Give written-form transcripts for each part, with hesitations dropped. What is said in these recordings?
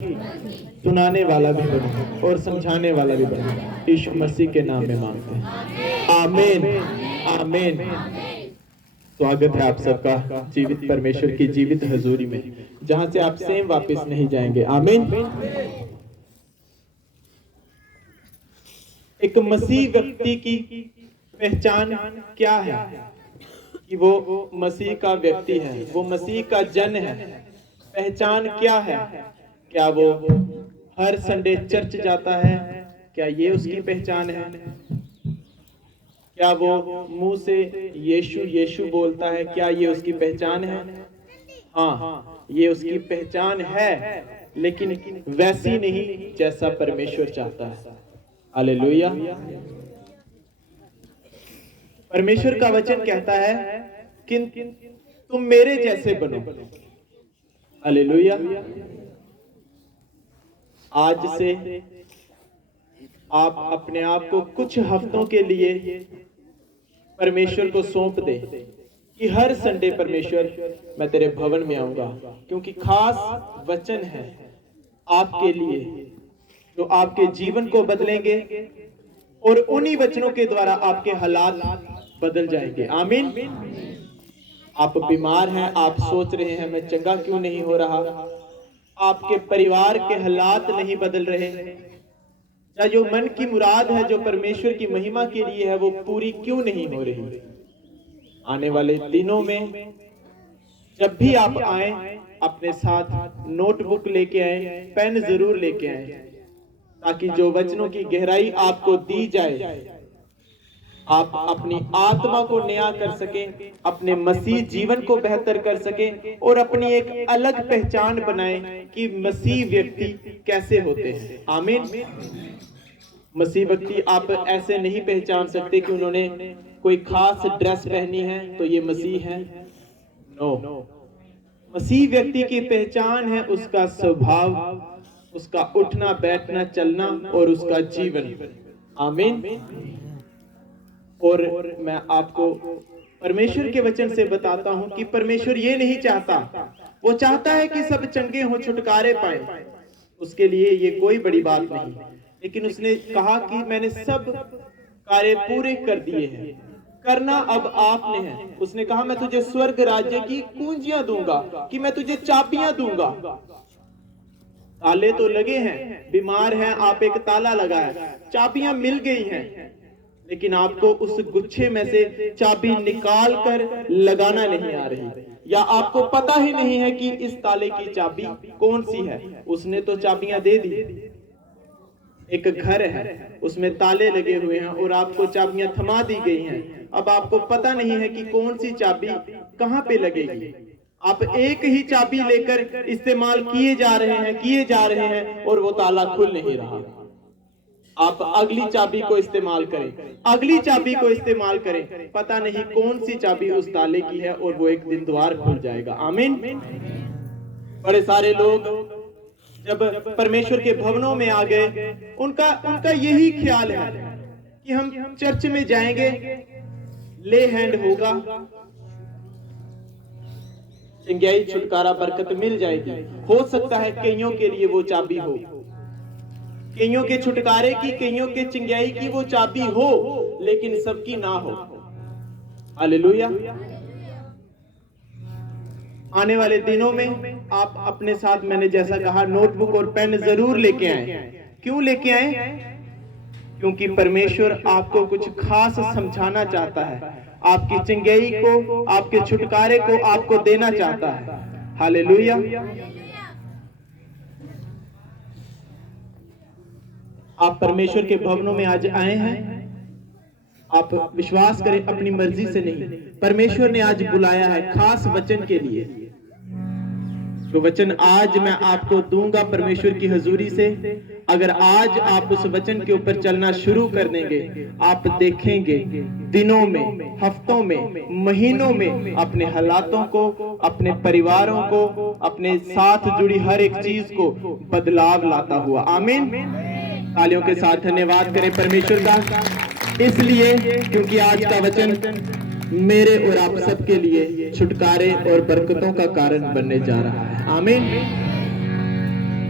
सुनाने वाला भी बनूं और समझाने वाला भी बनूं। यीशु मसीह के नाम में मांगते हैं, आमीन आमीन। स्वागत है आप सबका जीवित परमेश्वर की जीवित हजूरी में, जहां से आप सेम वापस नहीं जाएंगे। आमीन। एक मसीह व्यक्ति की पहचान क्या है? कि वो मसीह का व्यक्ति है, वो मसीह का जन है। पहचान क्या है? क्या वो हर संडे चर्च जाता है? क्या ये उसकी पहचान है? क्या वो मुंह से यीशु यीशु बोलता है? क्या ये उसकी पहचान है? हाँ, ये उसकी पहचान है, लेकिन वैसी नहीं जैसा परमेश्वर चाहता है। हालेलुया। परमेश्वर का वचन कहता है कि तुम मेरे जैसे बनो। हालेलुया। आज से आप अपने आप को कुछ हफ्तों के लिए परमेश्वर को सौंप दे कि हर संडे परमेश्वर मैं तेरे भवन में आऊंगा, क्योंकि खास वचन है आपके लिए जो आपके जीवन को बदलेंगे और उन्हीं वचनों के द्वारा आपके हालात बदल जाएंगे। आमीन। आप बीमार हैं, आप सोच रहे हैं मैं चंगा क्यों नहीं हो रहा, आपके परिवार के हालात नहीं बदल रहे, या जो मन की मुराद है जो परमेश्वर की महिमा के लिए है वो पूरी क्यों नहीं हो रही। आने वाले दिनों में जब भी आप आए, अपने साथ नोटबुक लेके आए, पेन जरूर लेके आए, ताकि जो वचनों की गहराई आपको दी जाए, आप अपनी आत्मा को नया कर सकें, अपने मसीह जीवन को बेहतर कर सकें और अपनी एक अलग पहचान बनाएं कि मसीह व्यक्ति कैसे होते हैं। आमीन। मसीह व्यक्ति आप ऐसे नहीं पहचान सकते कि उन्होंने कोई खास ड्रेस पहनी है तो ये मसीह है। नो, मसीह व्यक्ति की पहचान है उसका स्वभाव, उसका उठना बैठना चलना और उसका जीवन। आमीन। और मैं आपको परमेश्वर के वचन से बताता हूं कि परमेश्वर ये नहीं चाहता, वो चाहता है कि सब चंगे हो, छुटकारे पाए। उसके लिए ये कोई बड़ी बात नहीं, लेकिन उसने कहा कि मैंने सब कार्य पूरे कर दिए हैं, करना अब आपने है। उसने कहा मैं तुझे स्वर्ग राज्य की कुंजियां दूंगा, कि मैं तुझे चाबियां दूंगा। ताले तो लगे हैं, बीमार हैं आप, एक ताला लगा है, चाबियां मिल गई हैं, लेकिन आपको उस गुच्छे में से चाबी निकाल कर लगाना नहीं आ रही, या आपको पता ही नहीं है कि इस ताले की चाबी कौन सी है। उसने तो चाबियां दे दी। एक घर है, उसमें ताले लगे हुए हैं और आपको चाबियां थमा दी गई हैं। अब आपको पता नहीं है कि कौन सी चाबी कहां पे लगेगी। आप एक ही चाबी लेकर इस्तेमाल किए जा रहे हैं और वो ताला खुल नहीं रहा। आप अगली चाबी को इस्तेमाल करें, अगली चाबी को इस्तेमाल करें, पता नहीं कौन सी चाबी उस ताले की है और वो एक दिन द्वार खुल जाएगा। आमीन। बड़े सारे लोग जब परमेश्वर के भवनों में आ गए, उनका यही ख्याल है कि हम चर्च में जाएंगे, ले हैंड होगा, चंगाई छुटकारा बरकत मिल जाएगी। हो सकता है कईयों के लिए वो चाबी हो, कईयों के छुटकारे की, कईयों के चिंगाई की वो चाबी हो, लेकिन सबकी ना हो। हालेलुया। आने वाले दिनों में आप अपने साथ, मैंने जैसा कहा, नोटबुक और पेन जरूर लेके आए। क्यों लेके आए? क्योंकि परमेश्वर आपको कुछ खास समझाना चाहता है, आपकी चिंगाई को, आपके छुटकारे को आपको देना चाहता है। हालेलुया। आप परमेश्वर के भवनों में आज आए हैं, आप विश्वास करें अपनी मर्जी से नहीं, परमेश्वर ने आज बुलाया है खास वचन के लिए। जो वचन आज मैं आपको दूंगा परमेश्वर की हजूरी से, अगर आज आप उस वचन के ऊपर चलना शुरू कर देंगे, आप देखेंगे दिनों में, हफ्तों में, महीनों में अपने हालातों को, अपने परिवारों को, अपने साथ जुड़ी हर एक चीज को बदलाव लाता हुआ। आमीन। तालियों के साथ धन्यवाद करें परमेश्वर का, इसलिए क्योंकि आज का वचन मेरे और आप सबके लिए छुटकारे और बरकतों का कारण बनने जा रहा है। आमीन।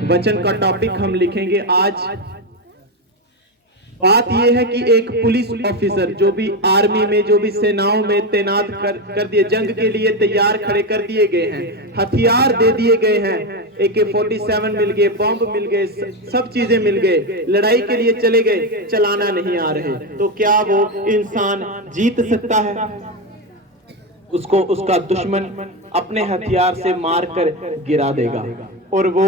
वचन का टॉपिक हम लिखेंगे आज। बात यह है कि एक पुलिस ऑफिसर जो भी आर्मी में, जो भी सेनाओं में तैनात कर दिए, जंग के लिए तैयार खड़े कर दिए गए हैं, हथियार दे दिए गए हैं, AK-47 मिल गए, बॉम्ब मिल गए, सब चीजें मिल गए, लड़ाई के लिए चले गए, चलाना नहीं आ रहे, तो क्या वो इंसान जीत सकता है? उसको उसका दुश्मन अपने हथियार से मारकर गिरा देगा और वो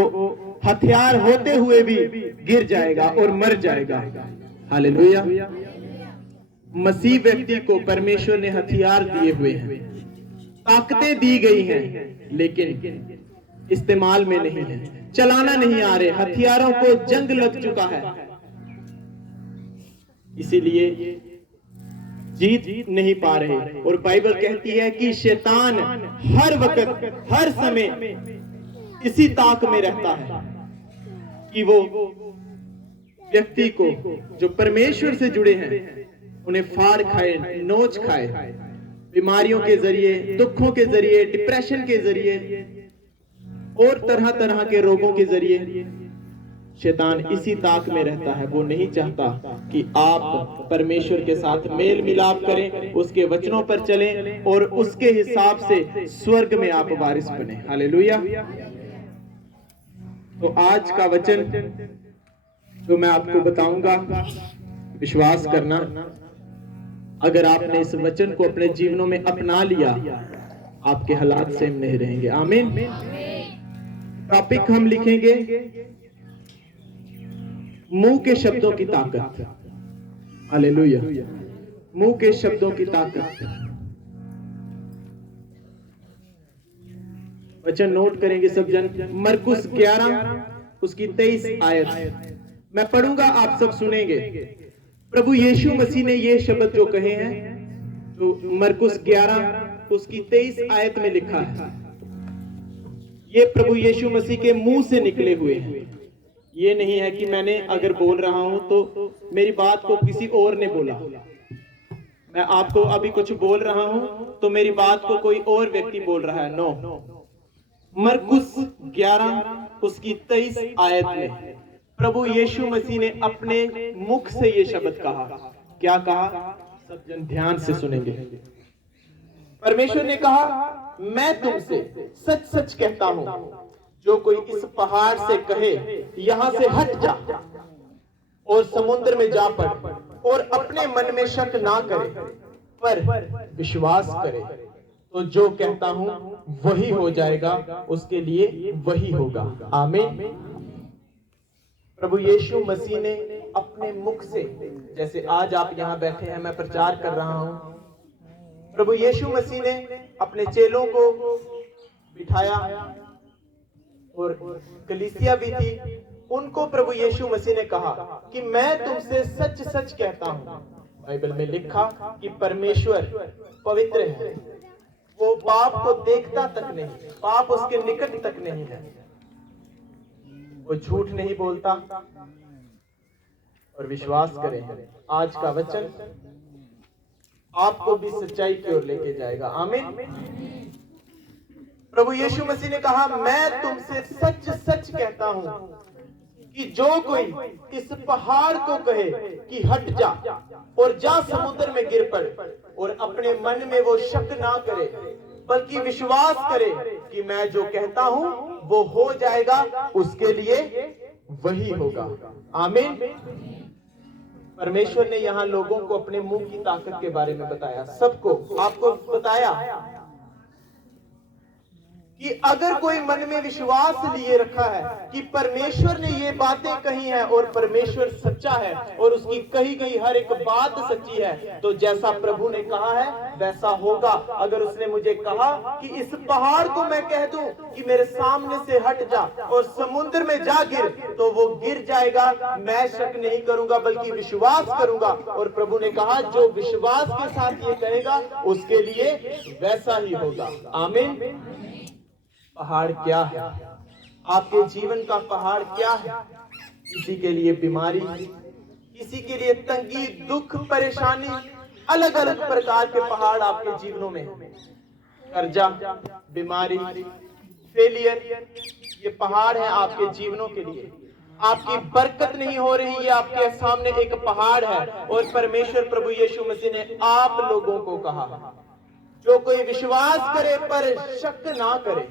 हथियार होते हुए भी गिर जाएगा और मर जाएगा। हालेलुया। मसीह व्यक्ति को परमेश्वर ने हथियार दिए हुए हैं, ताकतें दी गई हैं, लेकिन इस्तेमाल में नहीं है, चलाना नहीं आ रहे, हथियारों को जंग लग चुका है, इसीलिए जीत नहीं पा रहे। और बाइबल कहती है कि शैतान हर वक्त, हर समय इसी ताक में रहता है कि वो व्यक्ति को जो परमेश्वर से जुड़े हैं उन्हें फाड़ खाए, नोच खाए, बीमारियों के जरिए, दुखों के जरिए, डिप्रेशन के जरिए और तरह तरह के रोगों के जरिए शैतान इसी ताक में रहता है। वो नहीं चाहता कि आप परमेश्वर के साथ मेल मिलाप करें, उसके वचनों पर चलें और उसके हिसाब से स्वर्ग में आप वारिस बने। हालेलुया। तो आज का वचन जो मैं आपको बताऊंगा, विश्वास करना, अगर आपने इस वचन को अपने जीवनों में अपना लिया, आपके हालात सेम नहीं रहेंगे। आमीन। टॉपिक हम लिखेंगे मुंह के शब्दों की ताकत। हालेलुया। मुंह के शब्दों की ताकत। वचन नोट करेंगे सब जन। मरकुस 11 उसकी 23 आयत मैं पढ़ूंगा, आप सब सुनेंगे। प्रभु यीशु मसीह ने ये शब्द जो कहे हैं, जो मरकुस 11 उसकी 23 आयत में लिखा है, ये प्रभु यीशु मसीह के मुंह से निकले हुए हैं। ये नहीं है कि मैंने अगर बोल रहा हूं तो मेरी बात को किसी और ने बोला, मैं आपको अभी कुछ बोल रहा हूं तो मेरी बात को कोई और व्यक्ति बोल रहा है। नो, मरकुस 11 उसकी 23 आयत में प्रभु यीशु मसीह ने अपने मुख से ये शब्द कहा। क्या कहा? सब जन ध्यान से सुनेंगे। परमेश्वर ने कहा, मैं तुमसे सच सच कहता हूं, जो कोई इस पहाड़ से कहे यहां से हट जा और समुद्र में जा पड़, और अपने मन में शक ना करे पर विश्वास करे, तो जो कहता हूं वही हो जाएगा, उसके लिए वही होगा। आमीन। प्रभु यीशु मसीह ने अपने मुख से, जैसे आज आप यहां बैठे हैं, मैं प्रचार कर रहा हूं, प्रभु यीशु मसीह ने अपने चेलों को बिठाया और कलीसिया भी थी, उनको प्रभु यीशु मसीह ने कहा कि मैं तुमसे सच सच कहता हूं। बाइबल में लिखा कि परमेश्वर पवित्र है, वो पाप को देखता तक नहीं, पाप उसके निकट तक नहीं है, वो झूठ नहीं बोलता। और विश्वास करें, आज का वचन आपको भी सच्चाई की ओर लेके जाएगा। आमीन। प्रभु यीशु मसीह ने कहा, मैं तुमसे सच सच कहता हूं कि जो कोई इस पहाड़ को कहे कि हट जा और जा समुद्र में गिर पड़, और अपने मन में वो शक ना करे बल्कि विश्वास करे कि मैं जो कहता हूं वो हो जाएगा, उसके लिए वही होगा। आमीन। परमेश्वर ने यहां लोगों को अपने मुंह की ताकत के बारे में बताया, सबको आपको बताया कि अगर कोई मन में विश्वास लिए रखा है कि परमेश्वर ने ये बातें कही हैं और परमेश्वर सच्चा है और उसकी कही गई हर एक बात सच्ची है, तो जैसा प्रभु ने कहा है वैसा होगा। अगर उसने मुझे कहा कि इस पहाड़ को मैं कह दूं कि मेरे सामने से हट जा और समुद्र में जा गिर, तो वो गिर जाएगा, मैं शक नहीं करूंगा बल्कि विश्वास करूंगा। और प्रभु ने कहा, जो विश्वास के साथ ये कहेगा उसके लिए वैसा ही होगा। आमीन। पहाड़ क्या है? आपके जीवन का पहाड़ क्या है? किसी के लिए बीमारी, किसी के लिए तंगी, दुख, परेशानी, अलग अलग प्रकार के पहाड़ आपके जीवनों में, कर्जा, बीमारी, फेलियर, ये पहाड़ है आपके जीवनों के लिए। आपकी बरकत नहीं हो रही, ये आपके सामने एक पहाड़ है। और परमेश्वर प्रभु यीशु मसीह ने आप लोगों को कहा, जो कोई विश्वास करे पर शक ना करे।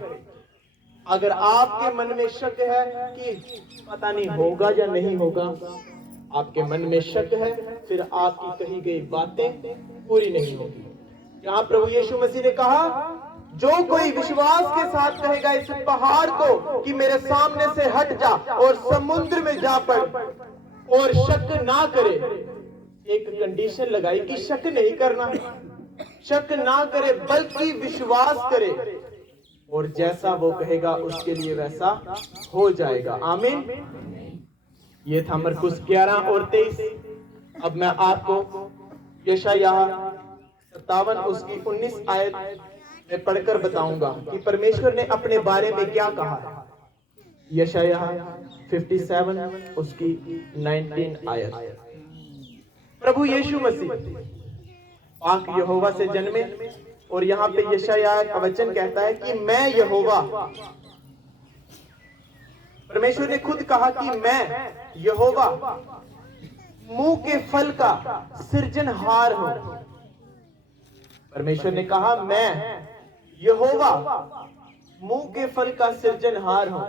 अगर आपके मन में शक है कि पता नहीं होगा या नहीं होगा, आपके मन में शक है, फिर आपकी कही गई बातें पूरी नहीं होगी। यहाँ प्रभु यीशु मसीह ने कहा, जो कोई विश्वास के साथ कहेगा इस पहाड़ को कि मेरे सामने से हट जा और समुद्र में जा पड़, और शक ना करे। एक कंडीशन लगाई कि शक नहीं करना, शक ना करे बल्कि विश्वास करे, और जैसा वो कहेगा उसके लिए वैसा हो जाएगा। आमीन। ये था मरकुस 11 और 23। अब मैं आपको यशायाह 57 उसकी 19 आयत में पढ़कर बताऊंगा कि परमेश्वर ने अपने बारे में क्या कहा है। यशायाह 57 उसकी 19 आयत। प्रभु यीशु मसीह पाक यहोवा से जन्मे, और यहाँ पे यशायाह का वचन कहता है कि मैं यहोवा, परमेश्वर ने खुद कहा कि मैं यहोवा मुंह के फल का सृजनहार हूं। परमेश्वर ने कहा मैं यहोवा मुंह के फल का सृजनहार हूं।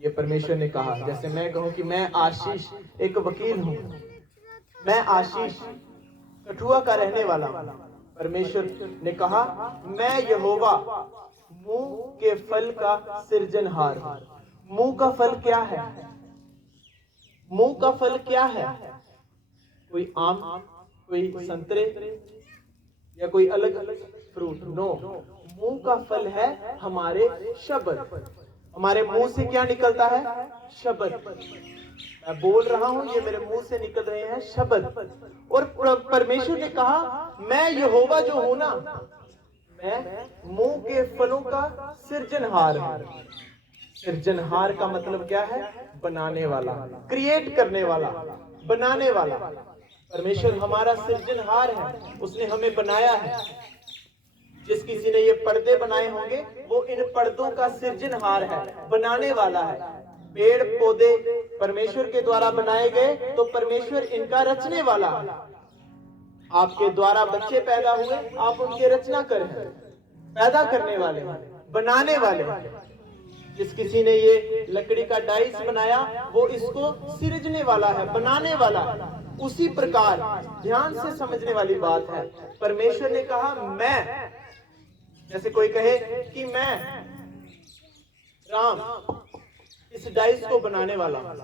ये परमेश्वर ने कहा। जैसे मैं कहूं कि मैं आशीष एक वकील हूं, मैं आशीष कठुआ का रहने वाला हूं। परमेश्वर ने कहा मैं यहोवा मुंह के फल का सृजनहार हूं। मुंह का फल क्या है? मुंह का फल क्या है? कोई आम, कोई संतरे या कोई अलग फ्रूट? नो, मुंह का फल है हमारे शब्द। हमारे मुंह से क्या निकलता है? शब्द। मैं बोल रहा हूं, ये मेरे मुंह से निकल रहे हैं शब्द। और परमेश्वर ने कहा मैं यहोवा जो हूं ना, मैं मुंह के फलों का सृजनहार हूं। सृजनहार का मतलब क्या है? बनाने वाला, क्रिएट करने वाला, बनाने वाला। परमेश्वर हमारा सृजनहार है, उसने हमें बनाया है। जिस किसी ने ये पर्दे बनाए होंगे वो इन पर्दों का सृजनहार है, बनाने वाला है। पेड़ पौधे परमेश्वर के द्वारा बनाए गए, तो परमेश्वर इनका रचने वाला है। आपके द्वारा बच्चे पैदा हुए, आप उनके रचना कर हैं, पैदा करने वाले हैं, बनाने वाले हैं। जिस किसी ने ये लकड़ी का डाइस बनाया, वो इसको सृजने वाला है, बनाने वाला है। उसी प्रकार ध्यान से समझने वाली बात है, परमेश्वर ने कहा मैं, जैसे कोई कहे कि मैं राम इस डाइस को बनाने वाला हूं।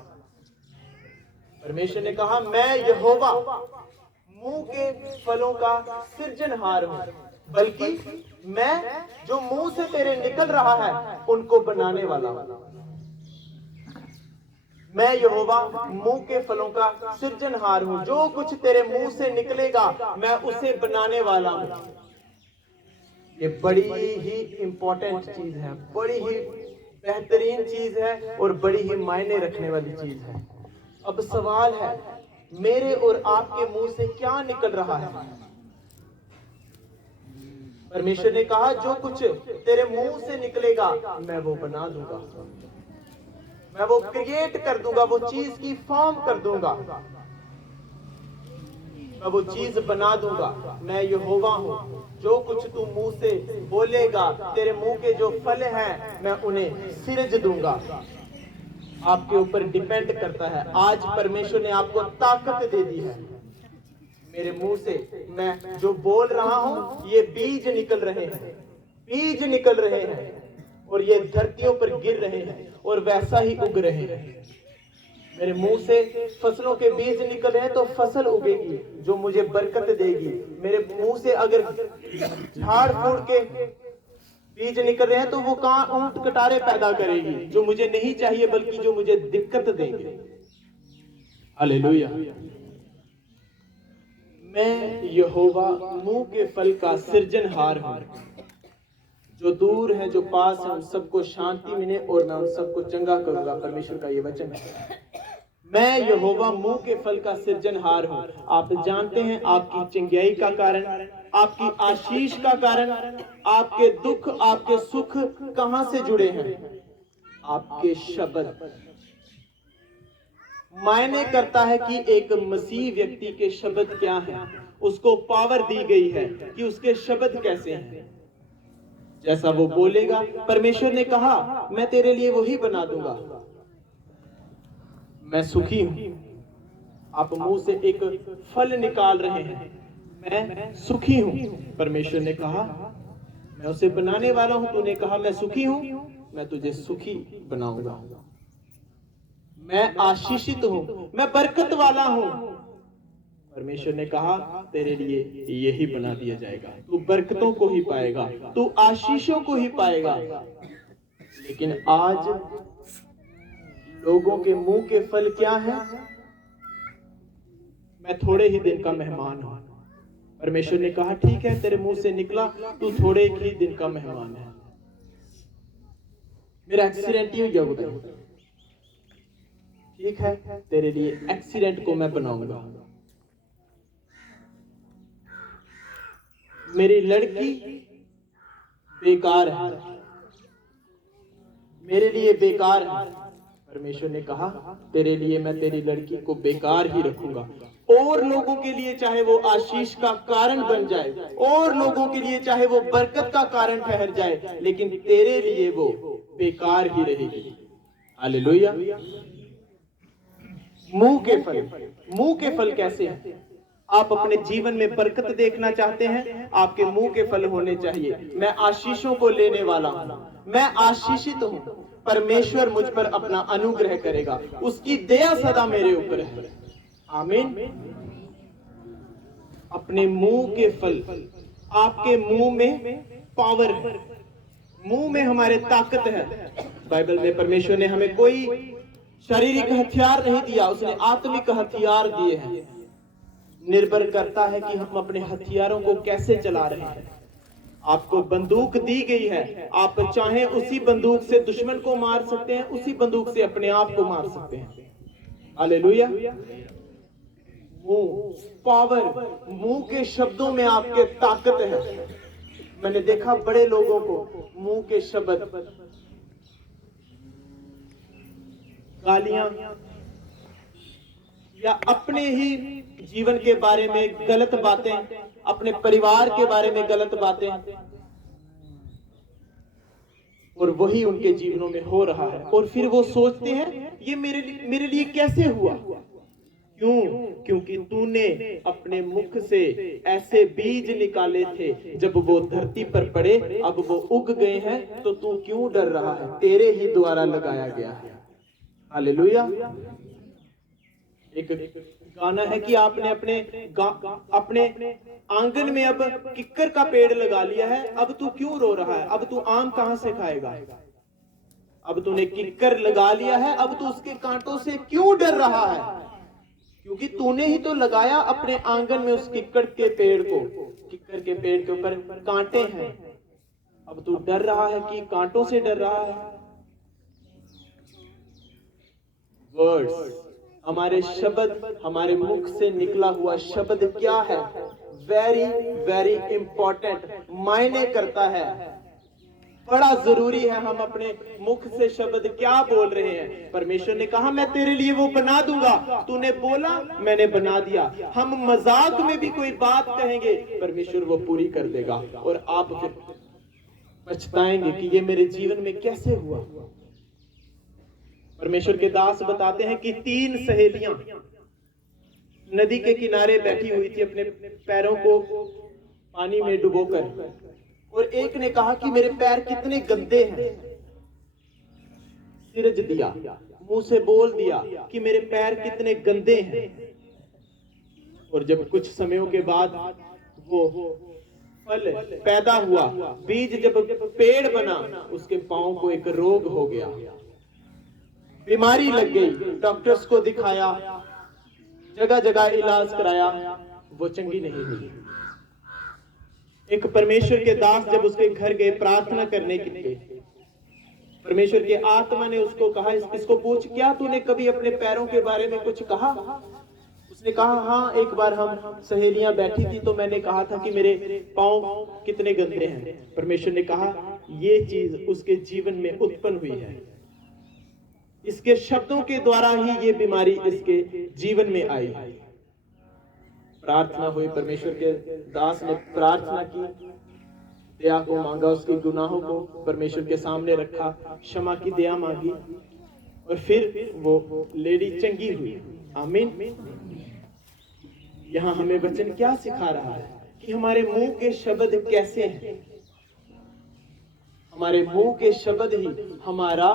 परमेश्वर ने कहा मैं यहोवा मुंह के फलों का सृजनहार हूं, बल्कि मैं जो मुंह से तेरे निकल रहा है उनको बनाने वाला हूं। मैं यहोवा मुंह के फलों का सृजनहार हूं, जो कुछ तेरे मुंह से निकलेगा मैं उसे बनाने वाला हूं। ये बड़ी ही इंपॉर्टेंट चीज है, बड़ी ही बेहतरीन चीज है और बड़ी ही मायने रखने वाली चीज है। अब सवाल है, मेरे और आपके मुंह से क्या निकल रहा है? परमेश्वर ने कहा जो कुछ तेरे मुंह से निकलेगा मैं वो बना दूंगा, मैं वो क्रिएट कर दूंगा, वो चीज की फॉर्म कर दूंगा, मैं वो चीज बना दूंगा। मैं यहोवा हूं, जो कुछ तू मुंह से बोलेगा, तेरे मुंह के जो फल हैं मैं उन्हें सृज दूंगा। आपके ऊपर डिपेंड करता है। आज परमेश्वर ने आपको ताकत दे दी है। मेरे मुंह से मैं जो बोल रहा हूं, ये बीज निकल रहे हैं, बीज निकल रहे हैं और ये धरतियों पर गिर रहे हैं और वैसा ही उग रहे हैं। मेरे मुंह से फसलों के बीज निकल रहे हैं तो फसल उगेगी जो मुझे बरकत देगी। मेरे मुंह से अगर झाड़ फूड़ के बीज निकल रहे हैं तो वो कहां ऊंट कटारे पैदा करेगी जो मुझे नहीं चाहिए, बल्कि जो मुझे दिक्कत देंगे। हालेलुया। मैं यहोवा मुंह के फल का सृजनहार हूं, जो दूर है जो पास है उन सबको शांति मिले और मैं उन सबको चंगा करूंगा। परमेश्वर का ये वचन है। मैं यहोवा मुंह के फल का सृजनहार हूं। आप जानते हैं आपकी चंगाई का कारण आपकी आशीष का कारण, आपके दुख, आपके सुख कहां से जुड़े हैं? आपके शब्द। मायने करता है कि एक मसीह व्यक्ति के शब्द क्या हैं, उसको पावर दी गई है कि उसके शब्द कैसे हैं। जैसा वो बोलेगा, परमेश्वर ने कहा मैं तेरे लिए वही बना दूंगा। मैं सुखी हूं। आप मुंह से एक फल निकाल रहे हैं, मैं सुखी हूं। परमेश्वर ने कहा मैं उसे बनाने वाला हूं। तूने कहा मैं सुखी हूं, मैं तुझे सुखी बनाऊंगा। मैं आशीषित हूं, मैं बरकत वाला हूं। परमेश्वर ने कहा तेरे लिए यही बना दिया जाएगा। तू बरकतों को ही पाएगा, तू आशीषों को ही पाएगा। लेकिन आज लोगों के मुंह के फल क्या हैं? मैं थोड़े ही दिन का मेहमान हूं। परमेश्वर ने कहा ठीक है, तेरे मुंह से निकला तू थोड़े ही दिन का मेहमान है। मेरा एक्सीडेंट ही हो गया उधर। ठीक है, तेरे लिए एक्सीडेंट को मैं बनाऊंगा। मेरी लड़की बेकार है, मेरे लिए बेकार है। परमेश्वर ने कहा तेरे लिए मैं तेरी लड़की को बेकार ही रखूंगा। और लोगों के लिए चाहे वो आशीष का कारण बन जाए, और लोगों के लिए चाहे वो बरकत का कारण ठहर जाए, लेकिन तेरे लिए वो बेकार ही रहेगी। हालेलुया। मुंह के फल। मुंह के फल कैसे हैं? आप अपने जीवन में बरकत देखना चाहते हैं, आपके मुंह के फल होने चाहिए। मैं आशीषों को लेने वाला हूं, मैं आशीषित हूं। परमेश्वर मुझ पर अपना अनुग्रह करेगा, उसकी दया सदा मेरे ऊपर है। आमीन। अपने मुंह के फल। आपके मुंह में पावर है, मुंह में हमारे ताकत है। बाइबल में परमेश्वर ने हमें कोई शारीरिक हथियार नहीं दिया, उसने आत्मिक हथियार दिए हैं। निर्भर करता है कि हम अपने हथियारों को कैसे चला रहे हैं। आपको बंदूक दी गई है, आप चाहें उसी बंदूक से दुश्मन को मार सकते हैं, उसी बंदूक से अपने आप को मार सकते हैं। हालेलुया। मुंह पावर, मुंह के शब्दों में आपके ताकत है। मैंने देखा बड़े लोगों को मुंह के शब्द, गालियां या अपने ही जीवन के बारे में गलत बातें, अपने परिवार के बारे में गलत बातें, और वही उनके जीवनों में हो रहा है। और फिर वो सोचते हैं ये मेरे लिए कैसे हुआ? क्यों? क्योंकि तूने अपने मुख से ऐसे बीज निकाले थे, जब वो धरती पर पड़े, अब वो उग गए हैं, तो तू क्यों डर रहा है? तेरे ही द्वारा लगाया गया है। हालेलुया। एक गाना है कि आपने अपने आंगन में अब किक्कर का पेड़ लगा लिया है, अब तू क्यों रो रहा है? अब तू आम कहां से खाएगा? अब तूने किक्कर लगा लिया है, अब तू उसके कांटों से क्यों डर रहा है? क्योंकि तूने ही तो लगाया अपने आंगन में उस किक्कर के पेड़ को। किक्कर के पेड़ के ऊपर कांटे हैं, अब तू डर रहा है कि कांटों से डर रहा है। वर्ड्स, हमारे शब्द, हमारे मुख से निकला हुआ शब्द क्या है? वेरी वेरी इंपॉर्टेंट, मायने करता है। बड़ा जरूरी है हम अपने मुख से शब्द क्या बोल रहे हैं। परमेश्वर ने कहा मैं तेरे लिए वो बना दूंगा। तूने बोला, मैंने बना दिया। हम मजाक में भी कोई बात कहेंगे, परमेश्वर वो पूरी कर देगा, और आप फिर पछताएंगे कि ये मेरे जीवन में कैसे हुआ। परमेश्वर के दास बताते हैं कि 3 सहेलियां नदी के किनारे बैठी हुई थी, अपने पैरों को पानी में डुबोकर, और एक ने कहा कि मेरे पैर कितने गंदे हैं। सिरज दिया, मुंह से बोल दिया कि मेरे पैर कितने गंदे हैं। और जब कुछ समयों के बाद वो फल पैदा हुआ, बीज जब पेड़ बना, उसके पांव को एक रोग हो गया, बीमारी लग गई। डॉक्टर्स को दिखाया, जगह जगह इलाज कराया, वो चंगी नहीं हुई। एक परमेश्वर के दास जब उसके घर गए प्रार्थना करने के लिए, परमेश्वर के आत्मा ने उसको कहा इसको पूछ, क्या तूने कभी अपने पैरों के बारे में कुछ कहा? उसने कहा, हाँ, एक बार हम सहेलियां बैठी थी तो मैंने कहा था कि मेरे पाँव कितने गंदे हैं। परमेश्वर ने कहा, ये चीज उसके जीवन में उत्पन्न हुई है, इसके शब्दों के द्वारा ही ये बीमारी इसके जीवन में आई। प्रार्थना हुई, परमेश्वर के दास ने प्रार्थना की, दया को मांगा, उसके गुनाहों को परमेश्वर के सामने रखा, क्षमा की दया मांगी, और फिर वो लेडी चंगी हुई। आमीन। यहाँ हमें वचन क्या सिखा रहा है कि हमारे मुंह के शब्द कैसे हैं। हमारे मुंह के शब्द ही हमारा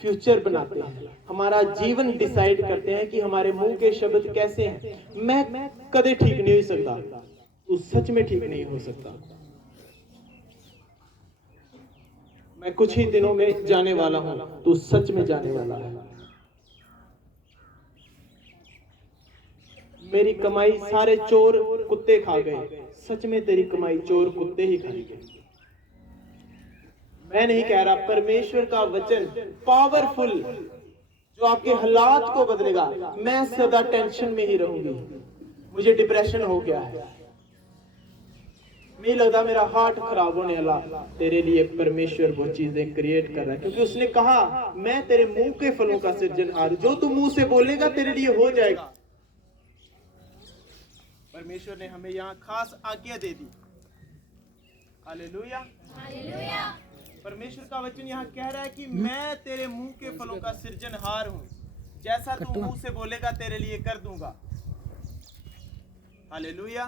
फ्यूचर बनाते हैं, हमारा जीवन डिसाइड करते हैं कि हमारे मुंह के शब्द कैसे हैं। मैं कदे ठीक नहीं हो सकता, तू सच में ठीक नहीं हो सकता। मैं कुछ ही दिनों में जाने वाला हूं, तू सच में जाने वाला है। मेरी कमाई सारे चोर कुत्ते खा गए, सच में तेरी कमाई चोर कुत्ते ही खाएंगे। मैं नहीं कह रहा, परमेश्वर का वचन पावरफुल जो आपके हालात को बदलेगा। मैं सदा टेंशन में ही रहूंगी, मुझे डिप्रेशन हो गया है, नहीं लगता मेरा हार्ट खराब होने वाला। तेरे लिए परमेश्वर वो चीजें क्रिएट कर रहा है, क्योंकि उसने कहा, मैं तेरे मुंह के फलों का सृजनहार, जो तू मुंह से बोलेगा तेरे लिए हो जाएगा। परमेश्वर ने हमें यहाँ खास आज्ञा दे दी। हालेलुया। परमेश्वर का वचन यहाँ कह रहा है कि मैं तेरे मुंह के फलों का सृजनहार हूं, जैसा तू मुंह से बोलेगा तेरे लिए कर दूंगा। हालेलुया।